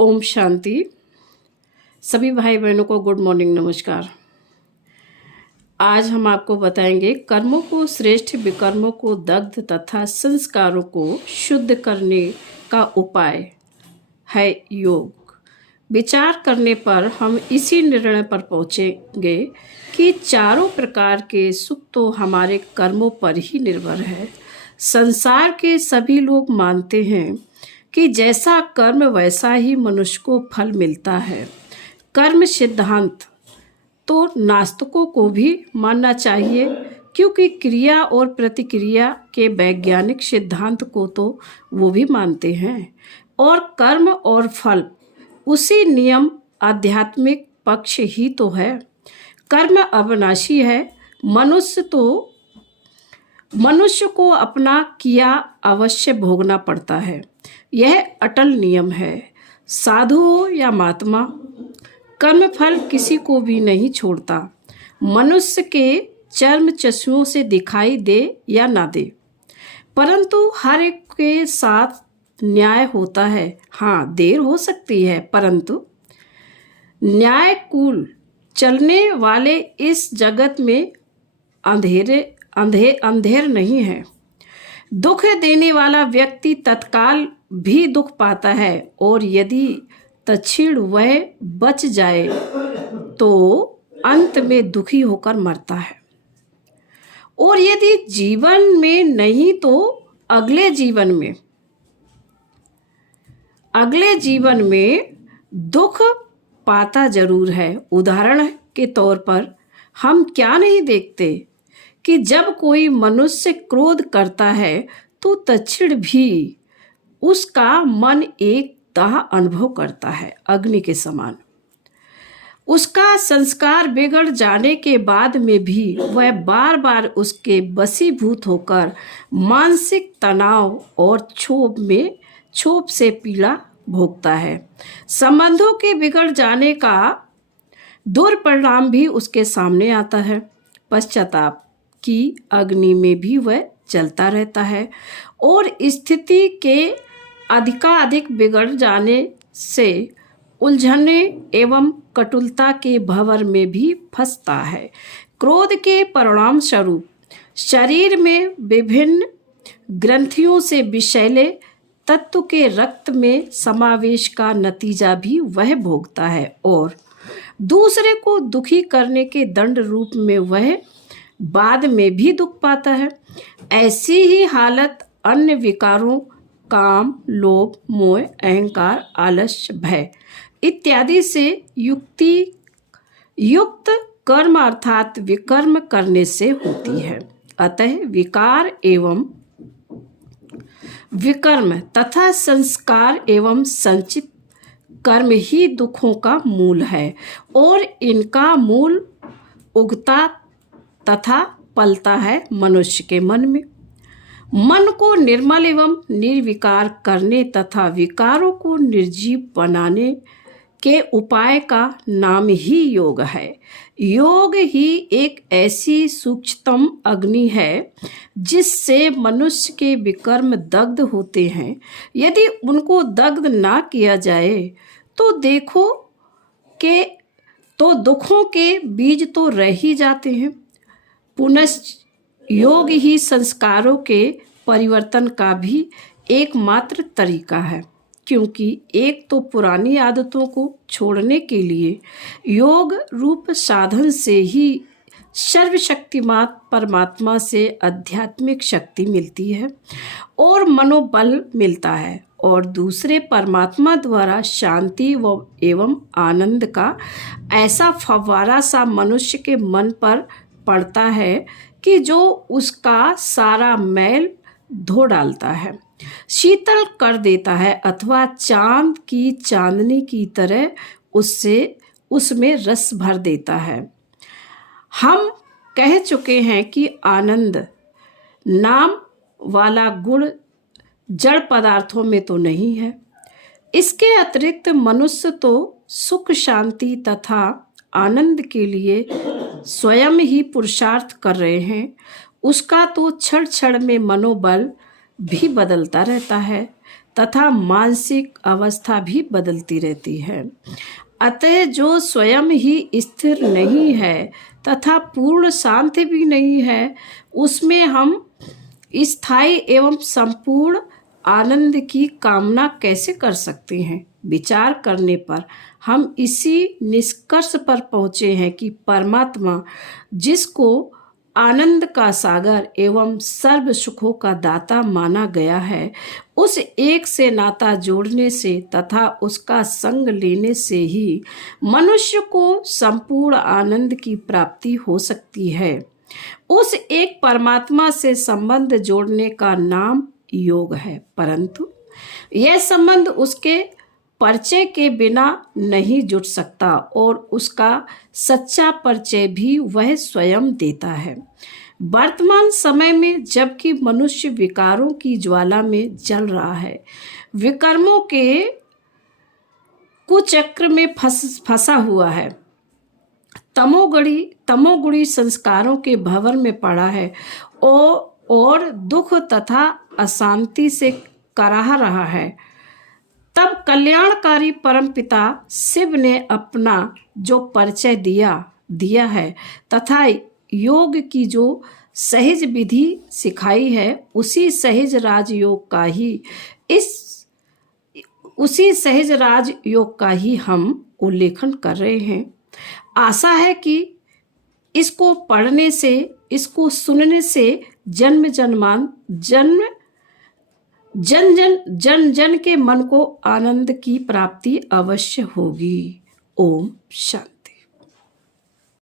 ओम शांति। सभी भाई बहनों को गुड मॉर्निंग, नमस्कार। आज हम आपको बताएंगे कर्मों को श्रेष्ठ, विकर्मों को दग्ध तथा संस्कारों को शुद्ध करने का उपाय है योग। विचार करने पर हम इसी निर्णय पर पहुंचेंगे कि चारों प्रकार के सुख तो हमारे कर्मों पर ही निर्भर है। संसार के सभी लोग मानते हैं कि जैसा कर्म वैसा ही मनुष्य को फल मिलता है। कर्म सिद्धांत तो नास्तिकों को भी मानना चाहिए, क्योंकि क्रिया और प्रतिक्रिया के वैज्ञानिक सिद्धांत को तो वो भी मानते हैं। और कर्म और फल उसी नियम आध्यात्मिक पक्ष ही तो है। कर्म अविनाशी है। मनुष्य को अपना किया अवश्य भोगना पड़ता है। यह अटल नियम है। साधु हो या महात्मा, कर्म फल किसी को भी नहीं छोड़ता। मनुष्य के चर्म चक्षुओं से दिखाई दे या ना दे, परंतु हर एक के साथ न्याय होता है। हाँ, देर हो सकती है, परंतु न्यायकूल चलने वाले इस जगत में अंधेर नहीं है। दुख देने वाला व्यक्ति तत्काल भी दुख पाता है, और यदि तत्क्षण वह बच जाए तो अंत में दुखी होकर मरता है। और यदि जीवन में नहीं तो अगले जीवन में दुख पाता जरूर है। उदाहरण के तौर पर हम क्या नहीं देखते कि जब कोई मनुष्य क्रोध करता है तो तत्क्षण भी उसका मन एक दाह अनुभव करता है, अग्नि के समान। उसका संस्कार बिगड़ जाने के बाद में भी वह बार बार उसके वशीभूत होकर मानसिक तनाव और क्षोभ से पीड़ा भोगता है। संबंधों के बिगड़ जाने का दुष्परिणाम भी उसके सामने आता है। पश्चाताप की अग्नि में भी वह जलता रहता है, और स्थिति के अधिकाधिक बिगड़ जाने से उलझने एवं कटुलता के भंवर में भी फंसता है। क्रोध के परिणाम स्वरूप शरीर में विभिन्न ग्रंथियों से विषैले तत्व के रक्त में समावेश का नतीजा भी वह भोगता है, और दूसरे को दुखी करने के दंड रूप में वह बाद में भी दुख पाता है। ऐसी ही हालत अन्य विकारों, काम, लोभ, मोह, अहंकार, आलस्य, भय इत्यादि से युक्त कर्म अर्थात विकर्म करने से होती है। अतः विकार एवं विकर्म तथा संस्कार एवं संचित कर्म ही दुखों का मूल है, और इनका मूल उगता तथा पलता है मनुष्य के मन में। मन को निर्मल एवं निर्विकार करने तथा विकारों को निर्जीव बनाने के उपाय का नाम ही योग है। योग ही एक ऐसी सूक्ष्मतम अग्नि है जिससे मनुष्य के विकर्म दग्ध होते हैं। यदि उनको दग्ध ना किया जाए तो दुखों के बीज तो रह ही जाते हैं। पुनश्च योग ही संस्कारों के परिवर्तन का भी एकमात्र तरीका है, क्योंकि एक तो पुरानी आदतों को छोड़ने के लिए योग रूप साधन से ही सर्वशक्तिमान परमात्मा से आध्यात्मिक शक्ति मिलती है और मनोबल मिलता है, और दूसरे परमात्मा द्वारा शांति एवं आनंद का ऐसा फव्वारा सा मनुष्य के मन पर पड़ता है कि जो उसका सारा मैल धो डालता है, शीतल कर देता है, अथवा चांद की चांदनी की तरह उसमें रस भर देता है। हम कह चुके हैं कि आनंद नाम वाला गुण जड़ पदार्थों में तो नहीं है। इसके अतिरिक्त मनुष्य तो सुख, शांति तथा आनंद के लिए स्वयं ही पुरुषार्थ कर रहे हैं। उसका तो क्षण क्षण में मनोबल भी बदलता रहता है तथा मानसिक अवस्था भी बदलती रहती है। अतः जो स्वयं ही स्थिर नहीं है तथा पूर्ण शांति भी नहीं है, उसमें हम स्थायी एवं संपूर्ण आनंद की कामना कैसे कर सकते हैं? विचार करने पर हम इसी निष्कर्ष पर पहुँचे हैं कि परमात्मा, जिसको आनंद का सागर एवं सर्व सुखों का दाता माना गया है, उस एक से नाता जोड़ने से तथा उसका संग लेने से ही मनुष्य को संपूर्ण आनंद की प्राप्ति हो सकती है। उस एक परमात्मा से संबंध जोड़ने का नाम योग है, परंतु यह संबंध उसके परिचय के बिना नहीं जुट सकता और उसका सच्चा परिचय भी वह स्वयं देता है। वर्तमान समय में जबकि मनुष्य विकारों की ज्वाला में जल रहा है, विकर्मों के कुचक्र में फंसा हुआ है, तमोगुणी संस्कारों के भंवर में पड़ा है और दुख तथा अशांति से कराह रहा है, तब कल्याणकारी परमपिता शिव ने अपना जो परिचय दिया है तथा योग की जो सहज विधि सिखाई है, उसी सहज राजयोग का ही हम उल्लेखन कर रहे हैं। आशा है कि इसको पढ़ने से, इसको सुनने से जन के मन को आनंद की प्राप्ति अवश्य होगी। ओम शांति।